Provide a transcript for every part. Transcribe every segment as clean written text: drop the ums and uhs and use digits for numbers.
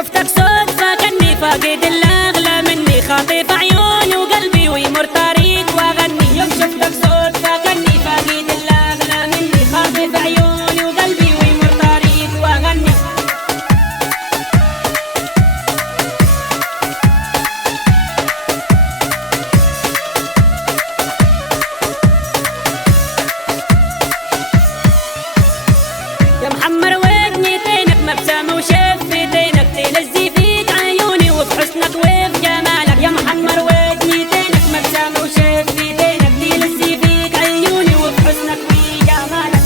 شفتك صدفة كني فاقد الأغلى مني، خاطف عيوني وقلبي ويمر طريق وأغني. يوم شفتك صدفة كني فاقد الأغلى مني، خاطف عيوني وقلبي ويمر طريق وأغني. يا محمر ودنيتينك مبتسمة وشفتينك تلذي فيك عيوني وفي حسنك وفي جمالك. يا محمر ودنيتينك مبتسمة وشفتينك تلذي فيك عيوني وفي حسنك وفي جمالك.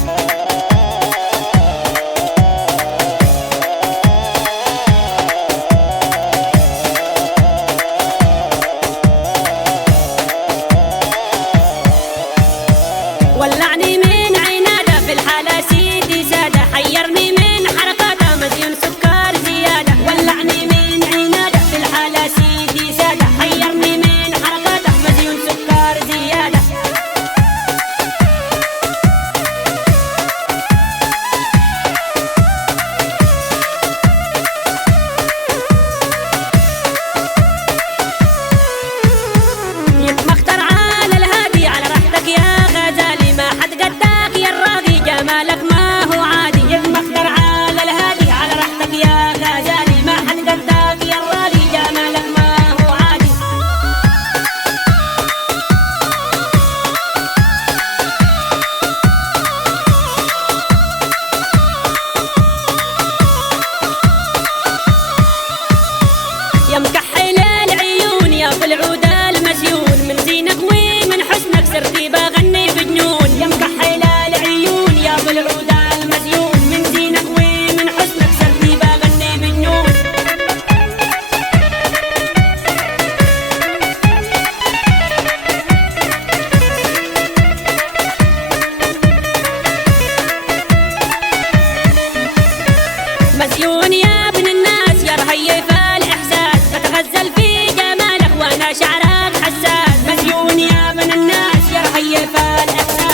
ولعني من عناده في الحالة سيدي سادة، حيرني من حركاته مزيون سكر زيادة. ولعني من عناده في الحالة سيدي سادة، حيرني من حركاته مزيون سكر زيادة. يتمختر على الهادي على راحتك يا غزالي، ما حد قدك يا الراقي جمالك ما هو عادي. يتمختر على الهادي على راحتك يا غزالي، ما حد قدك يا الراقي جمالك ما هو عادي. يا مكحل العيون يا في العود المسيون، من زينك ومن حسنك سرتي بغني بجنون. يا مكحل العيون يا في العود المسيون، من زينك ومن حسنك سرتي بغني بجنون. مسيون يا ابن الناس يا رهيف الإحساس، بتغزل في جمالك وأنا شعرك حساس. مسيون يا ابن الناس يا رهيف الإحساس.